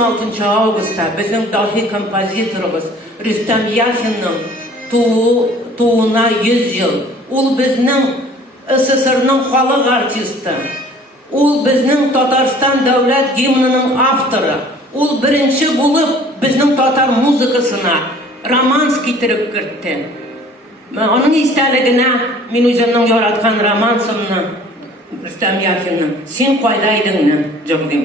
16 Ağustos'ta bizim dahi kompozitorumuz Rüstem Yaşin'in tuğuna 100 yıl. Ol bizning SSR'ning xalq artisti. Ol bizning Tatarstan davlat gimnining avtori. Ol birinchi bo'lib bizning tatar muzikasına romans keltirib kiritdi. Onun istaligine men o'zimning yaratgan romansimni Rüstem Yaşin'ni sen qo'ydaydingni jog'dim.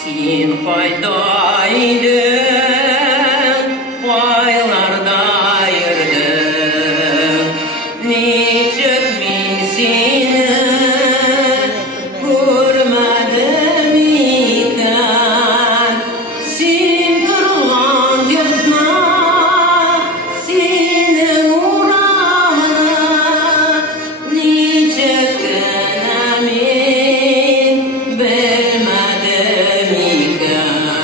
Sen qo'ydayding, qo'ylarda yurdim, nechuk men seni ko'rmadim ekan. Sen turgan yurtma, seni uğramına, nechuk men bilmadim ekan.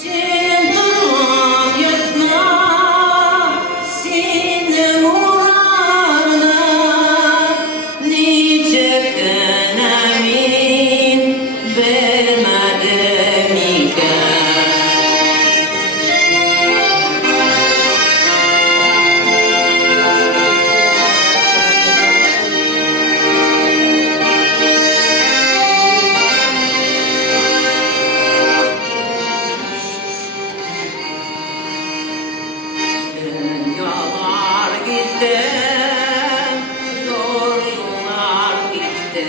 Sen turgan yurtma, seni uğramına, nechuk men bilmadim ekan. Dünyalar gitti, zor yıllar gitti.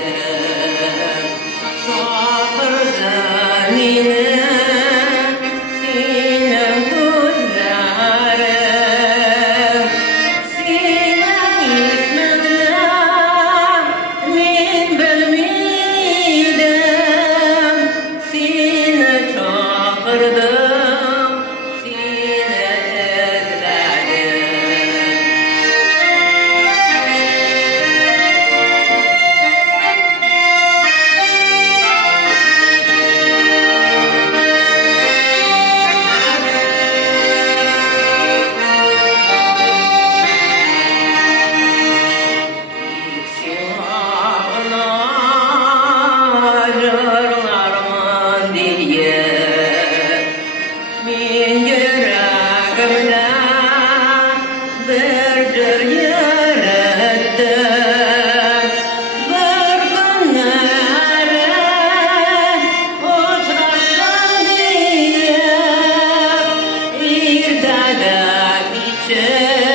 Çağırdı beni senin gözlerin, senin ismini men bilmedim. Seni çağırdım, seni özledim. Silahına yırlarman diye men yüreğimde bir jır yaratdım. Bir günleri uçraşsam diye irdedim için.